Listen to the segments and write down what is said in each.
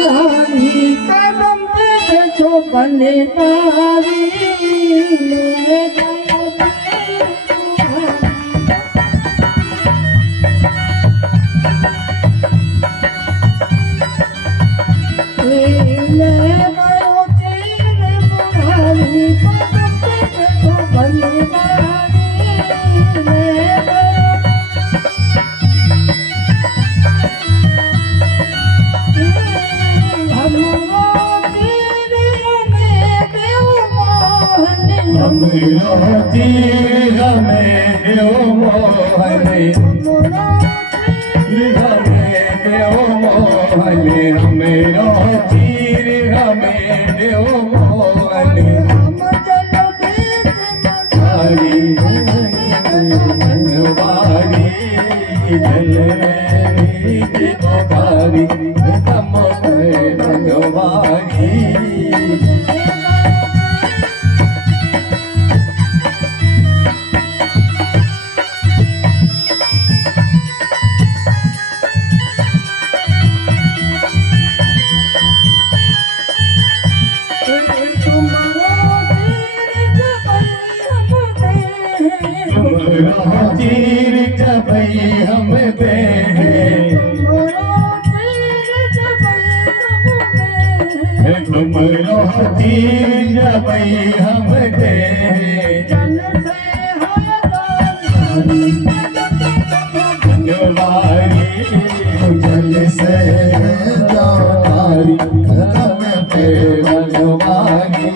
मुरारी कदम पे बैठो बनवारी तीर हमें देव मोहन देव मोहन हमें तीर हमें देव मोहन हरी वारी जल भारी कम भगवारी तीर जबई हम दे तुमरो तीर जबई हम दे वारी जल से जारी कदम पे बनवारी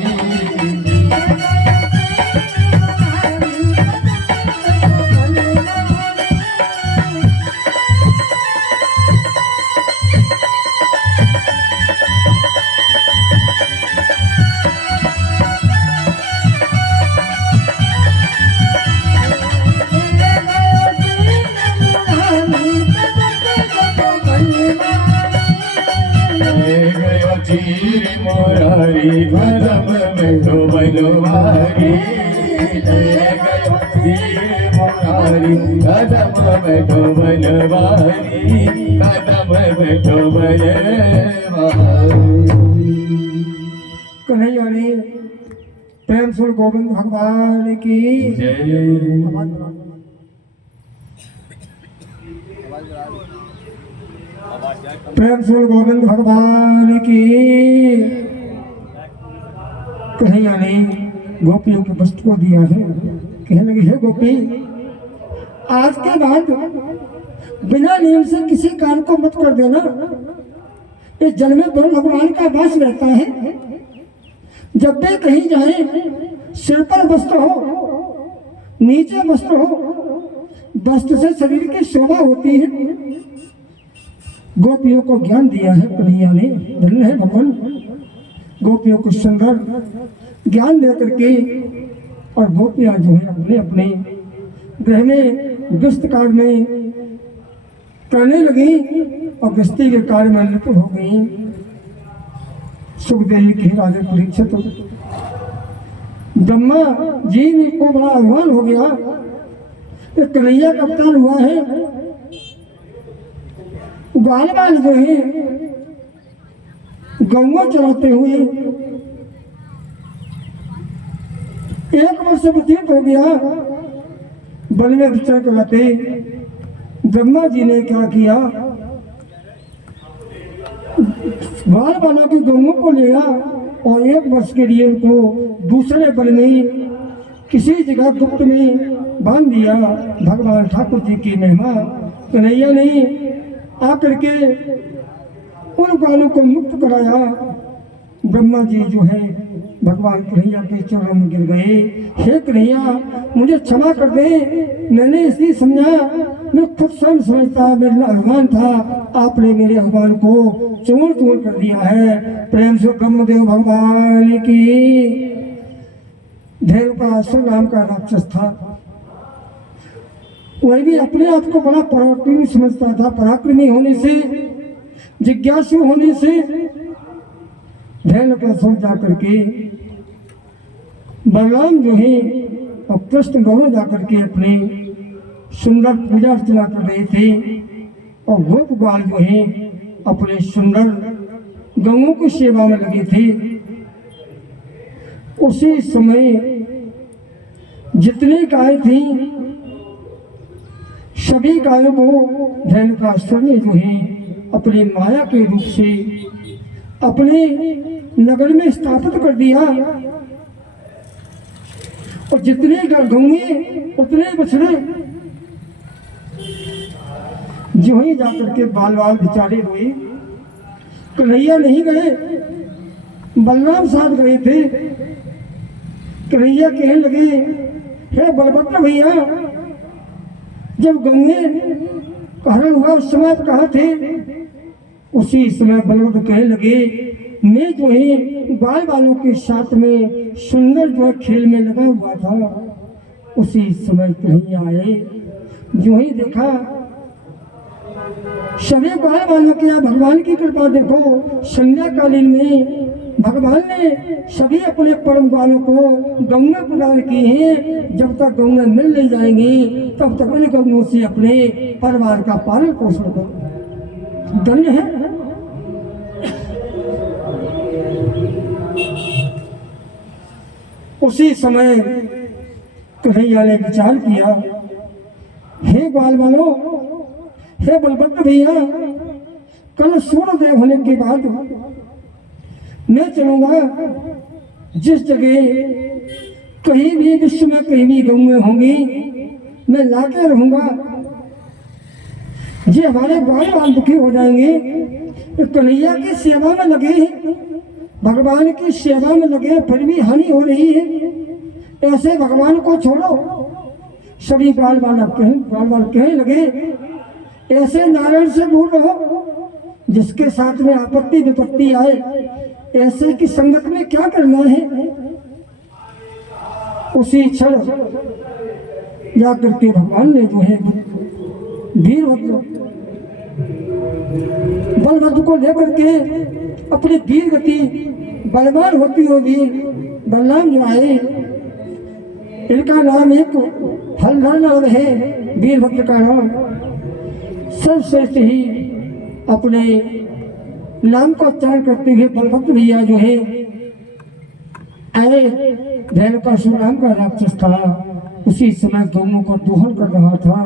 तीर मोरारी भरम बैठो बनवारी तीर मोरारी कदम बैठो बनवारी कदम बैठो बनवारी। कन्हैया ने प्रेम सुर गोविंद भगवान की प्रेम सुर गोविंद भगवान की। कन्हैया ने गोपियों के वस्त्र को दिया है, कहने लगे हे गोपी आज के बाद बिना नियम से किसी कार्य को मत कर देना। इस जल में वरुण भगवान का वास रहता है। जब भी कहीं जाए सिर पर वस्त्र हो नीचे वस्त्र हो, वस्त्र से शरीर की शोभा होती है। गोपियों को ज्ञान दिया है कन्हैया ने, धन्य है भगवान। गोपियों को सुंदर ज्ञान दे करके और गोपियां जो है अपने अपने गृह में गृहस्थ कार्य में करने लगी और गृहस्थी के कार्य में लिप्त हो गई। सुखदेव के राजा परीक्षित ब्रह्मा जी को बड़ा आह्वान हो गया, कन्हैया का अवतार हुआ है। बाल जो है गंगा चलाते हुए 1 वर्ष व्यतीत हो गया। वन में विचरण कराते ब्रह्मा जी ने क्या किया, बाल बना के गंगों को लिया और 1 वर्ष के लिए उनको दूसरे वन में किसी जगह गुप्त में बांध दिया। भगवान ठाकुर जी की महिमा कन्हैया ने आकर के उन बालों को मुक्त कराया। ब्रह्मा जी जो है भगवान कन्हैया के चरणों में गिर गए, हे कन्हैया मुझे क्षमा कर दे, मैंने इसलिए समझा, मैं खुद स्वयं समझता मेरा आह्वान था, आपने मेरे आह्वान को चूर चूर कर दिया है। प्रेम से ब्रह्मदेव भगवान की। देव का असुर नाम का राक्षस था, वह भी अपने आप को बड़ा पराक्रमी समझता था। पराक्रमी होने से, जिज्ञासु होने से ध्यान का सुन जाकर के बलराम जो है और कृष्ण दोनों जाकर के अपने सुंदर पूजा अर्चना कर रहे थे और गोप बाल जो है अपने सुंदर गौओं की सेवा में लगे थे। उसी समय जितनी गाय थी सभी गायों को धेनुकासुर ने जो है अपनी माया के रूप से अपने नगर में स्थापित कर दिया और जितने गौएं उतने बछड़े जो ही जाकर के बाल बाल बेचारे रोए। कन्हैया नहीं गए, बलराम साहब गए थे। कन्हैया कहने लगे, हे बलभद्र भैया, जब गौएं का हरण हुआ उस समय आप कहाँ थे? उसी समय बलभद्र कहने लगे, मैं जो है बाल बालों के साथ में सुंदर जो खेल में लगा हुआ था। उसी समय कन्हैया आए, जो ही देखा सभी बाल बालों के यहाँ भगवान की कृपा देखो। संध्या कालीन में भगवान ने सभी अपने परम बालों को गंगा प्रदान की हैं। जब तक गंगा मिल नहीं जाएंगी तब तक उन गंगों से अपने परिवार का पालन पोषण करो। धन्य है। उसी समय कन्हैया ने विचार किया, हे बाल बालों, हे बलभद्र भैया, कल सूर्योदय होने के बाद मैं चलूंगा जिस जगह कहीं भी विश्व में कहीं भी गौएं होंगी मैं लाके रहूंगा। ये हमारे बाल बाल दुखी हो जाएंगे। तो कन्हैया की सेवा में लगे हैं, भगवान की सेवा में लगे, फिर भी हानि हो रही है। ऐसे भगवान को छोड़ो। सभी बाल बाल कहने लगे, ऐसे नारायण से दूर रहो। जिसके साथ में आपत्ति विपत्ति आए ऐसे की संगत में क्या करना है। उसी क्षण जाकर के भगवान ने जो है बलभद्र को लेकर के अपनी वीर गति बलवान होती होगी बलराम जो आए। इनका नाम एक हलधर नाम है, वीरभद्र का नाम। सर्वश्रेष्ठ ही अपने नाम का उच्चारण करते हुए बलभद्र भैया जो है आए। धेनुकासुर नाम का राक्षस था, उसी समय गौओं को दोहन कर रहा था।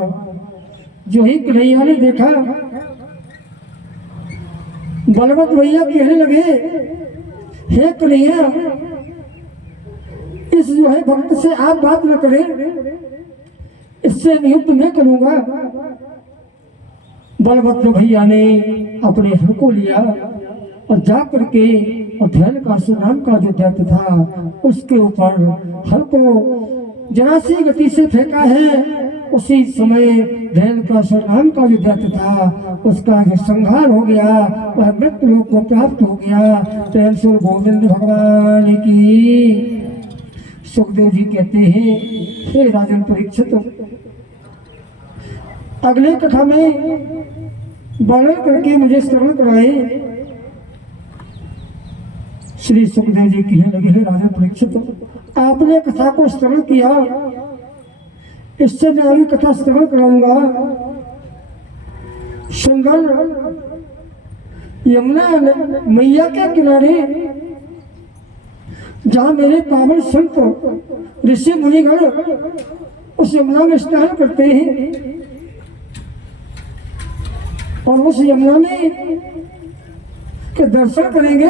जो ही कन्हैया ने देखा, बलभद्र भैया कहने लगे, हे कन्हैया, इस जो है भक्त से आप बात न करें, इससे नियुक्त मैं करूंगा। बलभद्र भैया ने अपने हल को लिया और जा करके धेनुकासुर नाम का जो दैत्य था उसके ऊपर हल को जरा सी गति से फेंका है। उसी समय धेनुकासुर नाम का जो दैत्य था उसका जो संहार हो गया, वह मृत्यु लोक को प्राप्त हो गया। प्रेम से गोविंद भगवान की। सुखदेव जी कहते हैं, हे राजन परीक्षित, अगले कथा में वर्णन करके मुझे श्रवण कराए। श्री सुखदेव जी कहने लगे, हे राजन परीक्षित, आपने कथा को श्रवण किया, इससे मैं अभी कथा श्रवण कराऊंगा। संगल यमुना मैया के किनारे जहाँ मेरे पावन संत ऋषि मुनिगण उस यमुना में स्नान करते हैं और उस यमुना में के दर्शन करेंगे।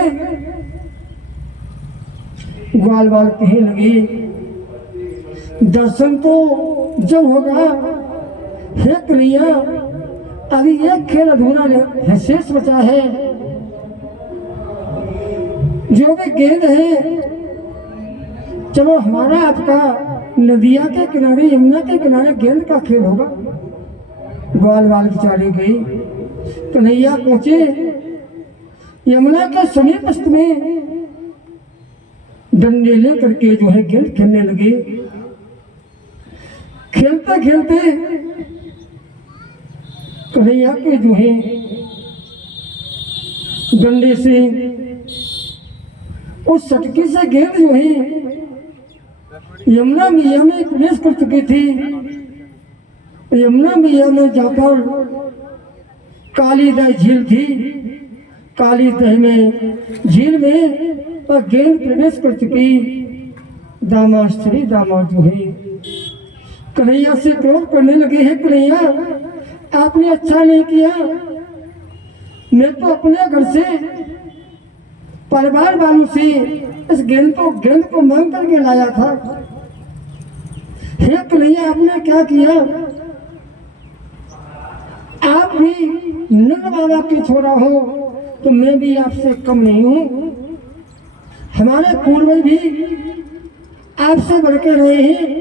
ग्वाल बाल कहने लगे, दर्शन तो जब होगा, हे कन्हैया, अभी एक खेल अधूरा है, शेष बचा है। जो भी गेंद है, चलो हमारा आपका नदिया के किनारे यमुना के किनारे गेंद का खेल होगा। ग्वाल बाल बेचारे गए, कन्हैया पहुंचे यमुना के समीपस्थ में, डंडे लेकर के जो है गेंद खेलने लगे। खेलते खेलते कन्हैया के जो है डंडे से उस सटकी से गेंद जो है यमुना मैया में प्रवेश कर चुकी थी। यमुना मैया में जहाँ पर काली दाई झील थी, काली तह में झील में और गेंद प्रवेश कर चुकी। दामा श्री दामा जो है कन्हैया से क्रोध करने लगे हैं। कन्हैया, आपने अच्छा नहीं किया, मैं तो अपने घर से परिवार वालों से इस गेंद को मांग करके लाया था। हे कन्हैया, आपने क्या किया? आप भी नंद बाबा के छोरा हो तो मैं भी आपसे कम नहीं हूं। हमारे पूर्वज भी आपसे बढ़ के रहे हैं।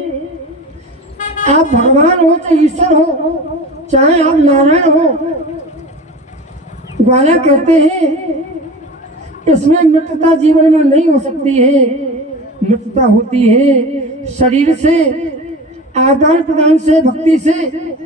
आप भगवान हो चाहे ईश्वर हो, चाहे आप नारायण हो। ग्वाला कहते हैं इसमें मृत्यता जीवन में नहीं हो सकती है। मृत्यता होती है शरीर से, आदान प्रदान से, भक्ति से,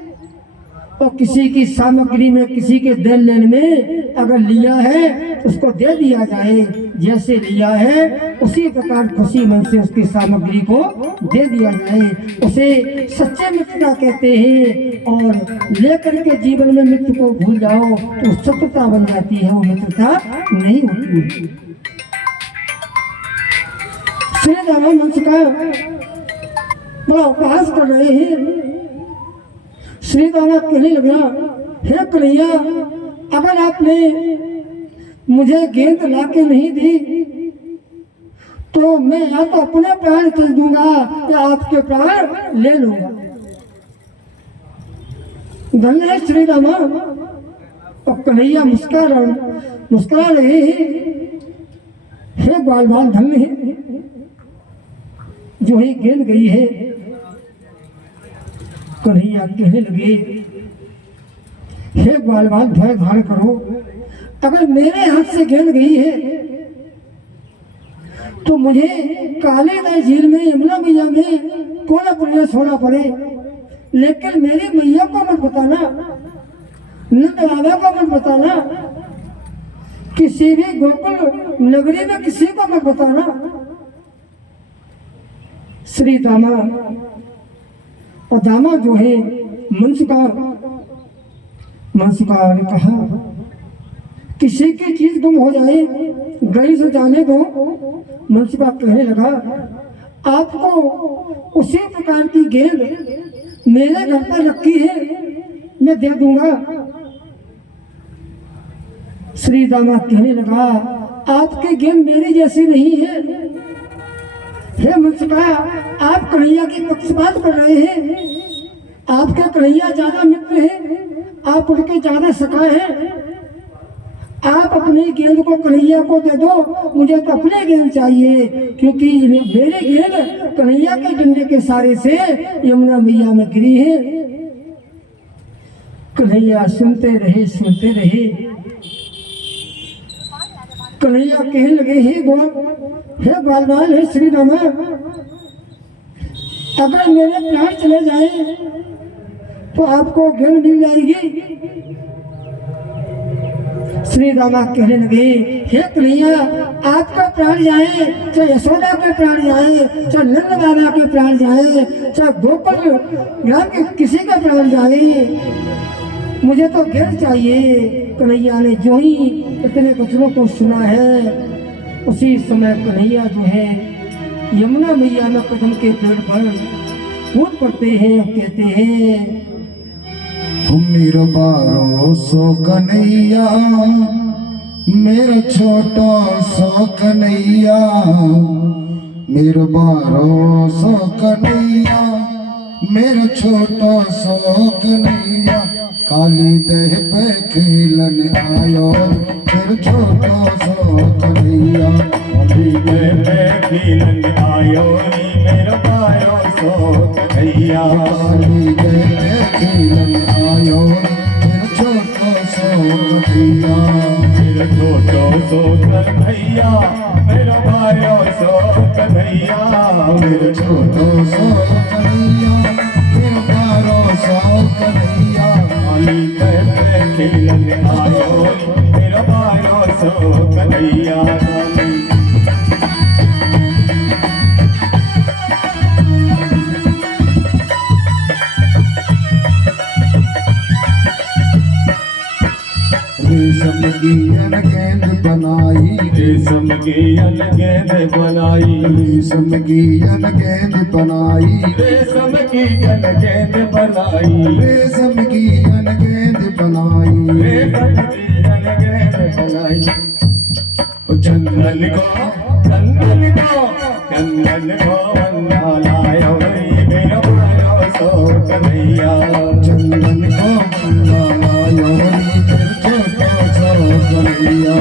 और किसी की सामग्री में, किसी के देन लेन में अगर लिया है तो उसको दे दिया जाए। जैसे लिया है उसी प्रकार खुशी मन से उसकी सामग्री को दे दिया जाए। उसे सच्चे मित्रता कहते हैं। और लेकर के जीवन में मित्र को भूल जाओ तो शत्रुता बन जाती है, वो मित्रता नहीं होती। श्री राम मंच का बड़ा उपहास कर रहे हैं। श्री दामा कहने लगा, हे कन्हैया, अगर आपने मुझे गेंद ला के नहीं दी तो मैं या तो अपने प्राण चल दूंगा या आपके प्राण ले लूंगा। धन्य है श्री दामा। और कन्हैया मुस्कुरा रहे हैं। हे बाल बाल, धन्य है जो ही गेंद गई है। कन्हैया कहने लगे, हे बाल बाल, धैर्य धारण करो। अगर मेरे हाथ से गेंद गई है तो मुझे काले दह झील में, यमुना मैया में कोना प्रवेश होना पड़े, लेकिन मेरी मैया को मत बताना, नंद बाबा को मत बताना, किसी भी गोकुल नगरी में किसी को मत बताना। श्री दामा और दामा जो है मंसूकार ने कहा, किसी की चीज गुम हो जाए गई से जाने दो। मंसूकार कहने लगा, आपको उसी प्रकार की गेंद मेरे घर पर रखी है, मैं दे दूंगा। श्री दामा कहने लगा, आपकी गेंद मेरी जैसी नहीं है। हे मंसूकार, आप कन्हैया की पक्षपात कर रहे हैं। आपके कन्हैया ज्यादा मित्र हैं, आप उनके ज्यादा सखा हैं। आप अपनी गेंद को कन्हैया को दे दो, मुझे तो अपने गेंद चाहिए, क्योंकि मेरी गेंद कन्हैया के डंडे के सारे से यमुना मैया में गिरी है। कन्हैया सुनते रहे। कन्हैया कहने लगे, हे बाल बाल, हे श्री रामा, अगर मेरे प्राण चले जाए तो आपको गेंद मिल जाएगी। श्री रामा कहने लगे, हे कन्हैया, आपका प्राण जाए, चाहे यशोदा के प्राण जाए, चाहे नंद बाबा के प्राण जाए, चाहे गोकुल ग्राम के किसी का प्राण जाए, मुझे तो गेंद चाहिए। कन्हैया ने जो ही इतने वचनों को सुना है, उसी समय कन्हैया जो है यमुना मैया में कदम के पेड़ पर कूद पड़ते हैं और कहते हैं, मेरा बारो सो कन्हैया, मेरा छोटा सो कन्हैया, मेरा बारो सो कन्हैया, मेरा छोटा सो कन्हैया, काली दह पे खेलन आयो, मेरा छोटा सो कन्हैया, काली दह पे खेलन आयो, मेरा बारो सो कन्हैया, काली दह पे खेलन आयो, मेरा छोटा सो कन्हैया, मेरा छोटा सो कन्हैया, मेरा बारो सो कन्हैया, मेरा छोटा सो कन्हैया, मेरा बारो सो कन्हैया, काली दह पे खेलन आयो, मेरा बारो सो कन्हैया। रेशम की गेंद बनाई, रेशम की गेंद बनाई, रेशम की गेंद बनाई, रेशम की गेंद बनाई, रेशम की गेंद बनाई। रेशम की गेंद बनाई। चंदन को वंदा लायो रे मेरा भायो सो कन्हैया। चंदन को वंदा लायो रे छोटो सो कन्हैया।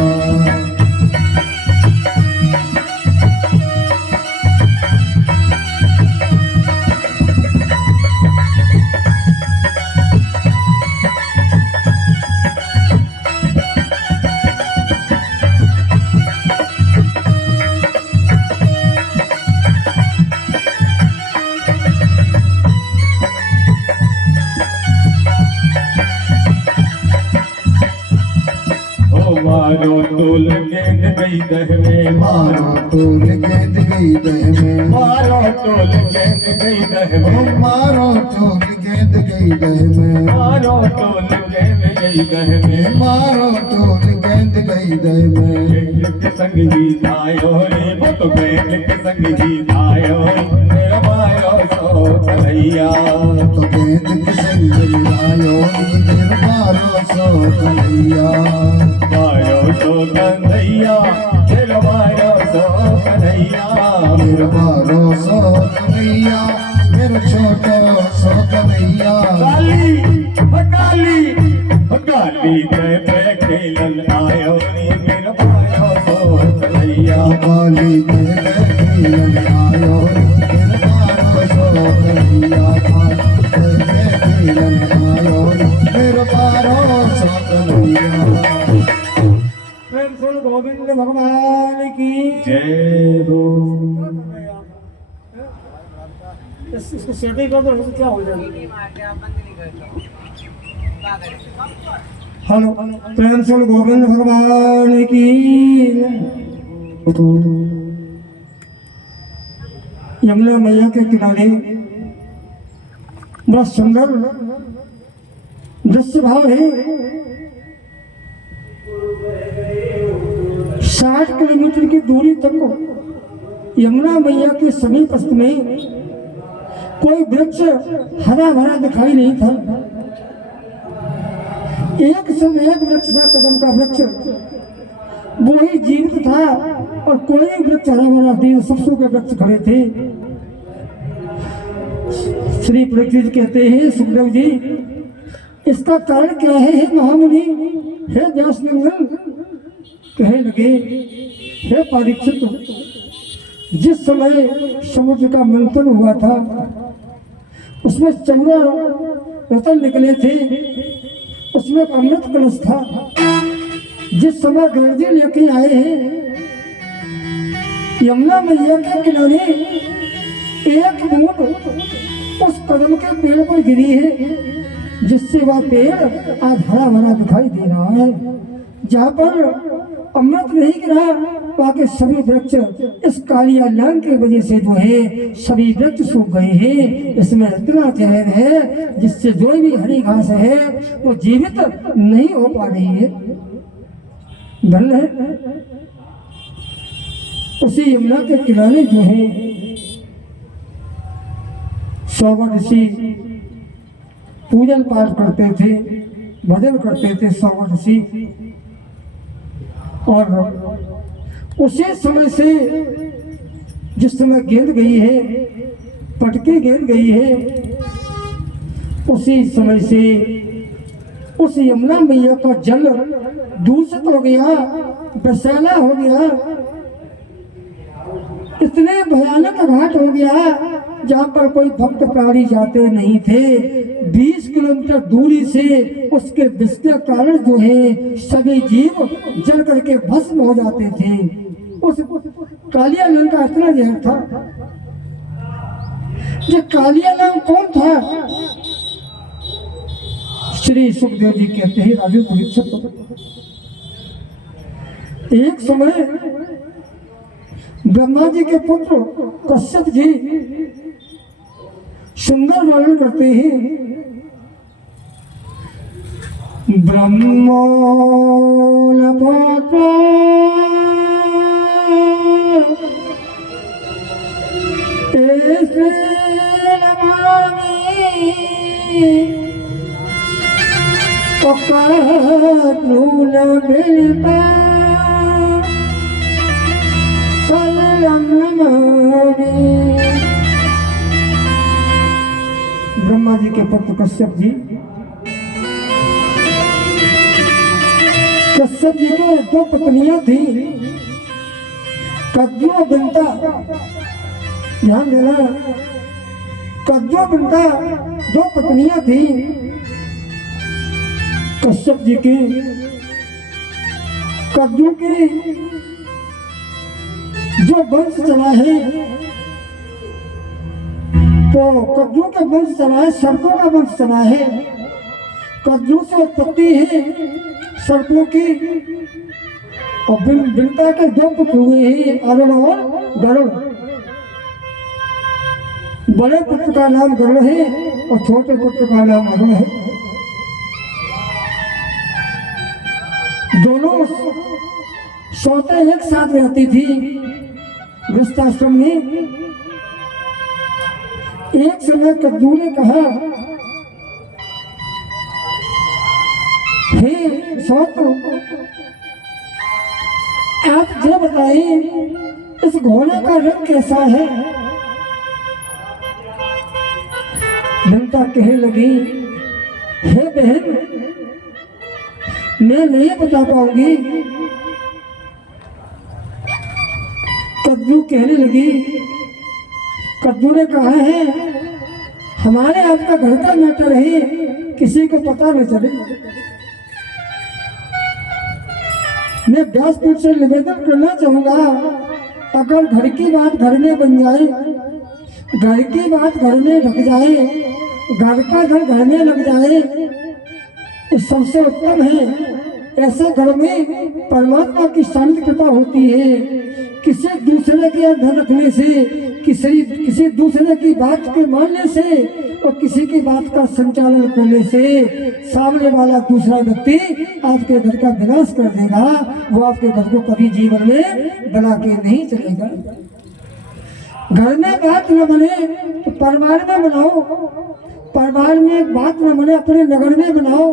मारो तोल गेंद गई दह में, मारो तोल गेंद गई दह में, मारो तोल गेंद गई दह में, मारो तोल गेंद गई दह में, मारो तोल गेंद गई दह में, मारो तोल गेंद गई दह में। गेंद के संग ही आयो रे वो तो गेंद के संग ही आयो मेरा भायो सो कन्हैया। तो गेंद के संग आयो मेरा भायो सो कन्हैया। भायो सो कन्हैया, मेरा भायो सो कन्हैया, मेरा भायो सो कन्हैया, मेरा छोटो सो कन्हैया। काली काली पे खेलन आयो रे मेरा भायो सो कन्हैया। काली पे खेलन आयो मेरा भायो सो कन्हैया। काली पे खेलन आयो मेरा भायो सो कन्हैया। प्रेम से गोविंद भगवान की जय हो। इसको सेटिंग कर दो, तो क्या हो जाएगा। हेलो, प्रेम से गोविंद भगवान की। यमुना मैया के किनारे बड़ा सुंदर दृश्य भाव है। 60 किलोमीटर की दूरी तक यमुना मैया के समीप में कोई वृक्ष हरा भरा दिखाई नहीं था। एक समय एक वृक्ष था, कदम का वृक्ष, वो ही जीवित था और कोई वृक्ष हरा भरा नहीं, सबसों के वृक्ष खड़े थे। श्री परीक्षित कहते हैं, सुखदेव जी, इसका कारण क्या है महामुनि? हे व्यासनंदन, कहने लगे, हे परीक्षित, जिस समय समुद्र का मंथन हुआ था उसमें 14 रतन निकले थे, उसमें एक अमृत कलश था। जिस समय गरुड़ जी लेके आए हैं यमुना मैया के किनारे, एक बूंद उस कदम के पेड़ पर गिरी है, जिससे वह पेड़ आज हरा भरा दिखाई दे रहा है। जहाँ पर अमृत नहीं गिरा, वहाँ के सभी वृक्ष इस कालिया लांग की वजह से जो है सभी वृक्ष सूख गए हैं। इसमें इतना जहर है जिससे जो भी हरी घास है वो जीवित नहीं हो पा रही है। धन है उसी यमुना के किनारे जो है 100 ऋषि पूजन पाठ करते थे, भजन करते थे 100 ऋषि। और उसी समय से जिस समय गेंद गई है, पटके गेंद गई है, उसी समय से उस यमुना मैया का जल दूषित हो गया, विषैला हो गया, इतने भयानक घाट हो गया जहाँ पर कोई भक्त प्राणी जाते नहीं थे। 20 किलोमीटर दूरी से उसके विष के कारण जो है सभी जीव जल करके भस्म हो जाते थे। उस कालिया नाम का इतना जहर था। ये कालिया नाम कौन था? श्री सुखदेव जी कहते हैं, राजू परीक्षित, एक समय ब्रह्मा जी के पुत्र कश्यप जी सुंदर वर्णन करते हैं। ब्रह्मोऽनपोऽत्र तेस्मै नमामि कूलमिलिता सलिलं नमामि। ब्रह्मा जी के पुत्र कश्यप जी, कश्यप जी को दो पत्नियां थी, कद्रू बिनता, ध्यान देना, कद्रू बिनता दो पत्नियां थी कश्यप जी की। कद्रू की जो वंश चला है, तो कद्रू का वंश चला है, सर्पों का वंश चला है। कद्रू से उत्पत्ति है सर्पों की, और बिनता के दो पुत्र हुए हैं, अरुण और गरुड़। बड़े पुत्र का नाम गरुड़ है और छोटे पुत्र का नाम अरुण है। दोनों सौतें एक साथ रहती थी गृहस्थाश्रम में। एक समय कद्रू ने कहा, हे सौत, आप जो बताइए इस घोड़े का रंग कैसा है। बिनता कहने लगी, हे बहन, मैं नहीं बता पाऊंगी। कद्रू कहने लगी, कद्रू ने कहा है, हमारे आपका घर का मैटर है, किसी को पता न चले। मैं व्यासपीठ से निवेदन करना चाहूंगा, अगर घर की बात घर में बन जाए, घर की बात घर में ढक जाए, घर का घर घर में लग जाए, तो सबसे उत्तम है। ऐसे घर में परमात्मा की शांति कृपा होती है। किसी दूसरे के अंदर रखने से, किसी दूसरे की बात के मानने से और किसी की बात का संचालन करने से सामने वाला दूसरा व्यक्ति आपके घर का विनाश कर देगा। वो आपके घर को कभी जीवन में बना के नहीं चलेगा। घर में बात न बने तो परिवार में बनाओ, परिवार में बात न बने अपने नगर में बनाओ,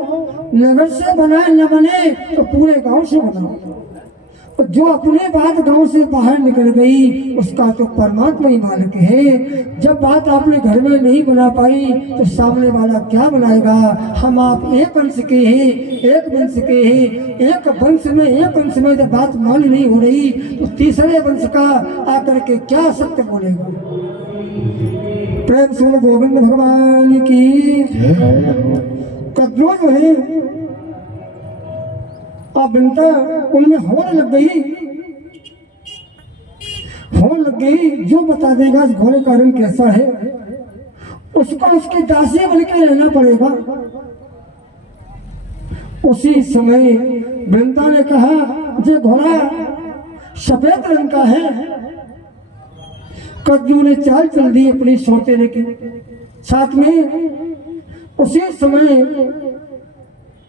नगर से बना न बने तो पूरे गांव से बनाओ। जो अपनी बात गांव से बाहर निकल गई उसका तो परमात्मा ही मालिक है। जब बात आपने घर में नहीं बना पाई तो सामने वाला क्या बनाएगा। हम आप एक वंश के हैं, एक वंश के हैं, एक वंश में जब बात मान नहीं हो रही तो तीसरे वंश का आकर के क्या सत्य बोलेगा। प्रेम से गोविंद भगवान की। कद्रू जो है अब बिनता उनमें होने लग गई, जो बता देगा इस घोड़े का रंग कैसा है उसको उसकी दासी बन के रहना पड़ेगा। उसी समय बिनता ने कहा, जो घोड़ा सफेद रंग का है। कद्रू ने चाल चल दी अपनी सौतेले के साथ में। उसी समय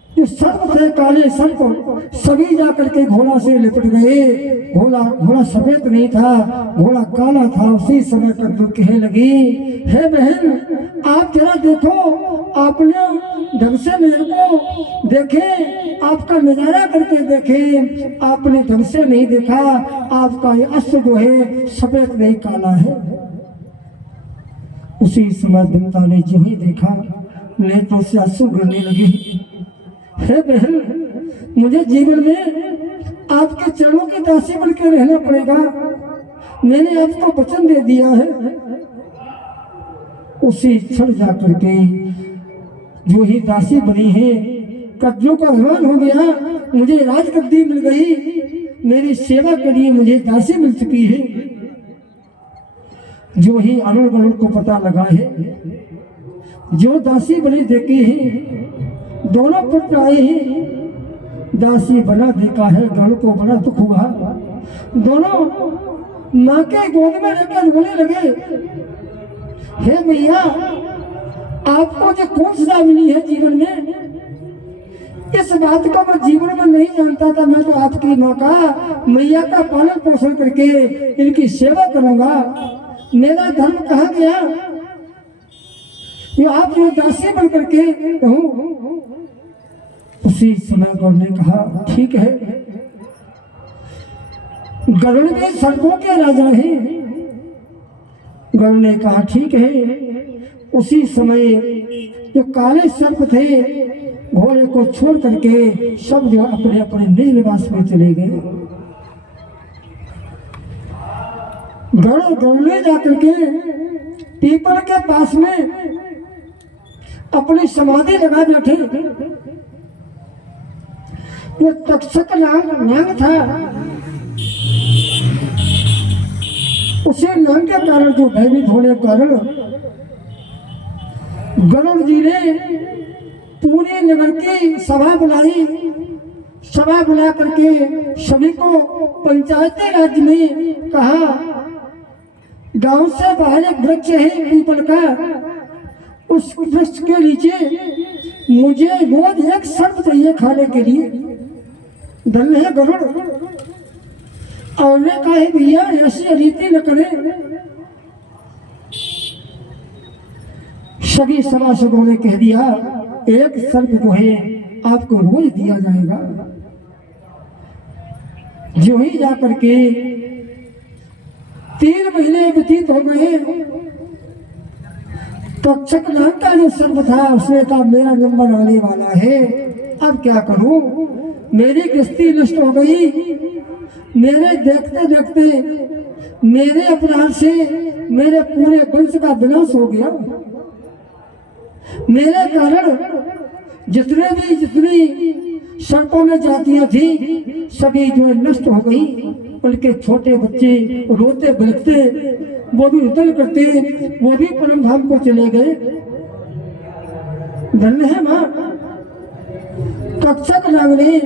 जो सर्प थे, काले सर्प, सभी जाकर के घोड़ा से लिपट गए। घोड़ा सफेद नहीं था, घोड़ा काला था। उसी समय कद्रू कहने लगी, हे बहन, आप जरा देखो, आपने ढंग से मेरे को देखे, आपका नजारा करके देखे, आपने ढंग से नहीं देखा। आपका ये अस्त्र जो है सफेद नहीं काला है। उसी समय बिनता ने जो ही देखा नेत्रों से आंसू गिरने लगे। हे बहन, मुझे जीवन में आपके चरणों की दासी बन के रहना पड़ेगा। मैंने आपको वचन दे दिया है। उसी क्षण जाकर के जो ही दासी बनी है, कद्रू का अभिमान हो गया, मुझे राजगद्दी मिल गई, मेरी सेवा के लिए मुझे दासी मिल चुकी है। जो ही अरुण गरुड़ को पता लगा है, जो दासी बनी देखी है, दोनों पुत्र आए हैं। दासी बना देखा है, गरुड़ को बड़ा दुख हुआ। दोनों माँ के गोद में लेकर रोने लगे। हे मैया, आपको जो कौन सजा मिली है जीवन में, इस बात को मैं जीवन में नहीं जानता था। मैं तो आपकी नौका मैया का पालन पोषण करके इनकी सेवा करूंगा। मेरा धर्म कहाँ गया? ये आप जो दासी बन करके रहूं। उसी समय गरुड़ ने कहा ठीक है। गरुड़ भी सड़कों के राजा हैं। गरुड़ ने कहा ठीक है। उसी समय जो काले सर्प थे घोड़े को छोड़ करके सब जो अपने अपने निज निवास में चले गए। गरुड़ जाकर के पीपल के पास में अपनी समाधि लगा बैठे। वो तक्षक नाग था। उसी नाम के कारण जो भयभीत होने के कारण गरुड़ जी ने पूरे नगर की सभा बुलाई। सभा बुला करके सभी को पंचायती राज में कहा गांव से बाहर एक वृक्ष है पीपल का। उस वृक्ष के नीचे मुझे रोज एक सर्प चाहिए खाने के लिए। धन है गरुड़। और ने कहा भैया ऐसी रीति न करें। सभी सभासदों ने कह दिया एक सर्प जो है आपको रोज दिया जाएगा। जो ही जाकर के 3 महीने व्यतीत हो गए। तक्षक नाम का जो सर्प था उसने कहा मेरा नंबर आने वाला है। अब क्या करूं? मेरी गृहस्थी नष्ट हो गई। मेरे देखते देखते मेरे अपराध से मेरे पूरे वंश का विनाश हो गया। मेरे कारण जितनी सड़कों में जातियां थी सभी जो नष्ट हो गई। उनके छोटे बच्चे रोते बिलखते वो भी उतल करते वो भी परम धाम को चले गए। धन्य है माँ। तक्षक नाग ने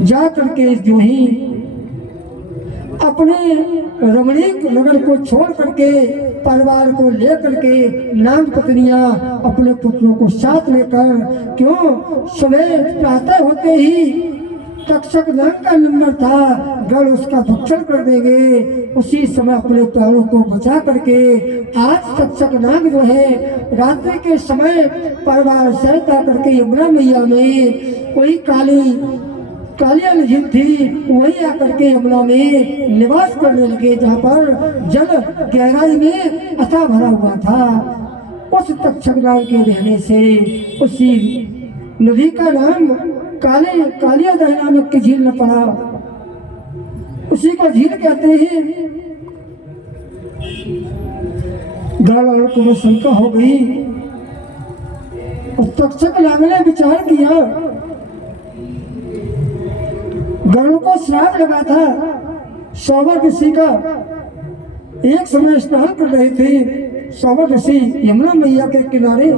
जा करके जो ही अपने रमणीक नगर को छोड़ करके परिवार को लेकर के नाग पत्नियां अपने पुत्रों को साथ लेकर क्यों सवेरे प्रातः होते ही तक्षक नाग का नंबर था गढ़ उसका भक्षण कर देंगे। उसी समय अपने प्राणों को बचा करके आज तक्षक नाग जो है रात्रि के समय परिवार सहित करके यमुना मैया में कोई कालिया नदी थी वही आकर के यमुना में निवास करने लगे जहाँ पर जल गहराई में अथा भरा हुआ था। उस तक्षक नाग के रहने से उसी नदी का नाम कालिया दह नामक की झील न पड़ा। उसी को झील कहते हैं। गरुड़ को शंका हो गई। उस तक्षक नाग ने विचार किया। गरुड़ को श्राप लगा था सौवर ऋषि का। एक समय स्नान कर रहे थे सौवर ऋषि यमुना मैया के किनारे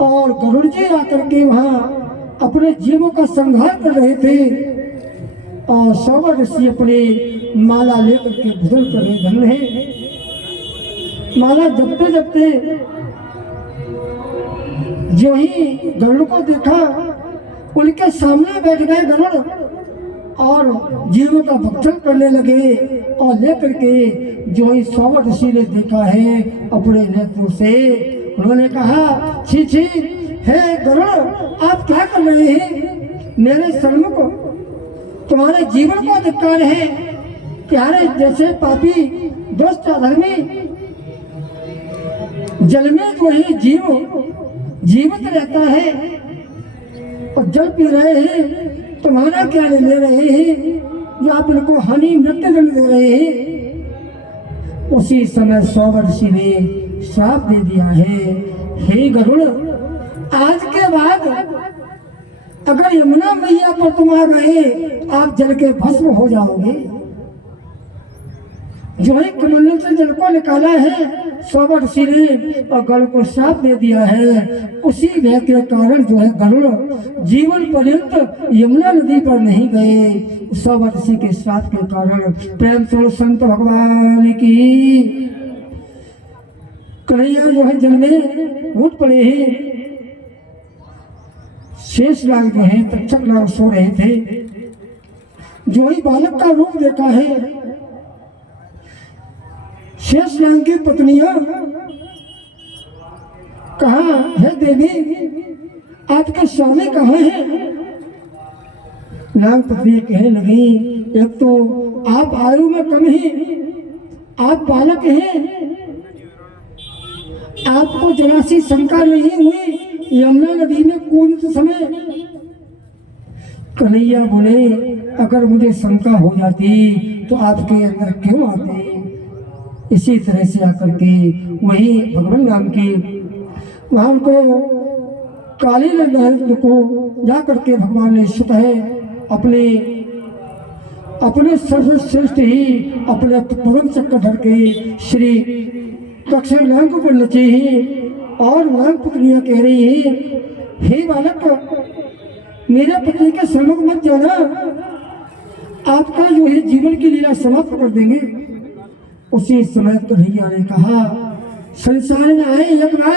और गरुड़ जी आकर के वहां अपने जीवों का संहार कर रहे थे और सौवर ऋषि अपने माला लेकर के भजन कर रहे। धन है माला जपते जपते जो ही गरुड़ को देखा उनके सामने बैठ गए गरुड़ और जीवों का भक्षण करने लगे। और लेकर के जो ही सौवर ऋषि ने देखा है अपने नेत्रों से उन्होंने कहा छी छी हे गरुड़ आप क्या कर रहे हैं? मेरे सन्मुख तुम्हारे जीवन को धिक्कार है। प्यारे जैसे पापी दुष्ट अधर्मी जल में जो है जीवित रहता है और जल पी रहे हैं। तुम्हारा क्या ले रहे हैं जो आप इनको हानि मृत्यु दंड दे रहे हैं? उसी समय सौवर ऋषि ने श्राप दे दिया है हे गरुड़ आज के बाद अगर यमुना मैया पर तुम आ गए आप जल के भस्म हो जाओगे। जो है कमंडल से जल को निकाला है सौवर ऋषि ने और गरुड़ को श्राप दे दिया है। उसी भय के कारण जो है गरुड़ जीवन पर्यंत यमुना नदी पर नहीं गए सौवर ऋषि के श्राप के कारण। प्रेम से संत भगवान की कन्हैया जो है जल में उठ पड़े हैं। शेष नाग जो है तक्षक नाग सो रहे थे। जो ही बालक का रूप देखा है, शेष नाग की पत्नियां कहा है देवी आपके स्वामी कहाँ हैं? नाग पत्नी कहने लगी एक तो आप आयु में कम हैं, आप बालक हैं, आपको जरा सी शंका नहीं हुई यमुना नदी में कूदते समय? कन्हैया बोले अगर मुझे शंका हो जाती तो आपके अंदर क्यों आते? इसी तरह से आकर के वही भगवान राम की वहां उनको काली नदी को जा करके भगवान ने स्वतः अपने सर्वश्रेष्ठ ही अपने परम चक्र धर के श्री तक्षक नाग को नचे ही। और नाग पुत्रियां कह रही है हे बालक मेरे पति के सम्मुख मत जाना, आपका जो है जीवन की लीला समाप्त कर देंगे। उसी समय कन्हैया ने कहा संसार में आए एक बार